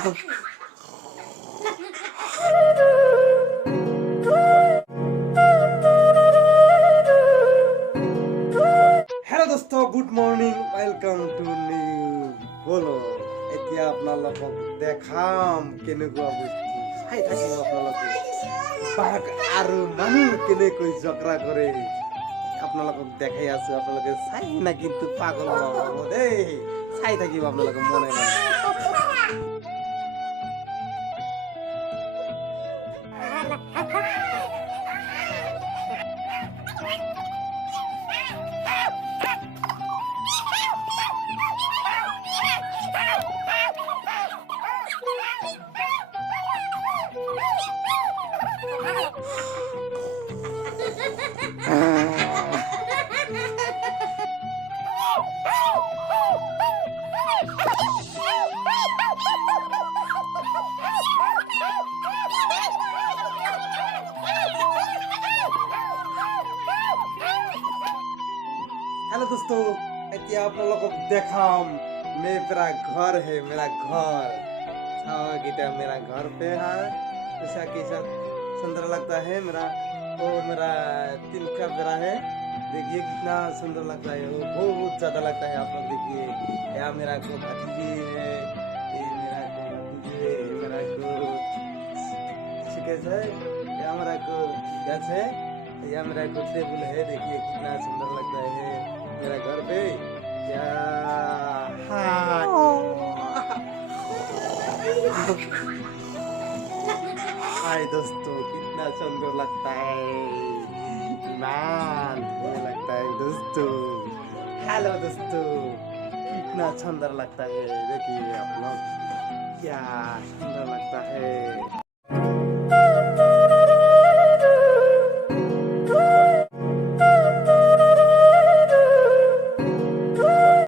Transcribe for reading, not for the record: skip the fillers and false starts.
Hello दोस्तों, good morning, welcome to new बोलो। এতিয়া আপোনালোকক দেখাম কেনেকুৱা বস্তু চাই থাকিব আপোনালোকে। বাঘ আৰু মানুহ কেনেকৈ ঝগড়া কৰে আপোনালোকক দেখাই আছো। আপোনালোকে চাই না কিন্তু পাগল নহ'ব দেই, চাই থাকিব আপোনালোকে মনে মনে। हेलो दोस्तों, এতিয়া আপোনালোকক দেখাম मेरा घर है, मेरा घर। गीता मेरा घर पे है, ऐसा कैसा सुंदर लगता है मेरा। वो मेरा तिल का बेरा है, देखिए कितना सुंदर लगता है, वो बहुत ज़्यादा लगता है। आप लोग देखिए, यहाँ मेरा को भतीजी है, ये मेरा को भतीजी है, ये मेरा को शिकेश है, यहाँ मेरा को गैस है, यहाँ मेरा को टेबल है। देखिए कितना सुंदर लगता है मेरा घर पे। क्या हाय दोस्तों, कितना सुंदर लगता है, ईमान लगता है दोस्तों। हेलो दोस्तों, कितना सुंदर लगता है, देखिए आप लोग क्या सुंदर लगता है।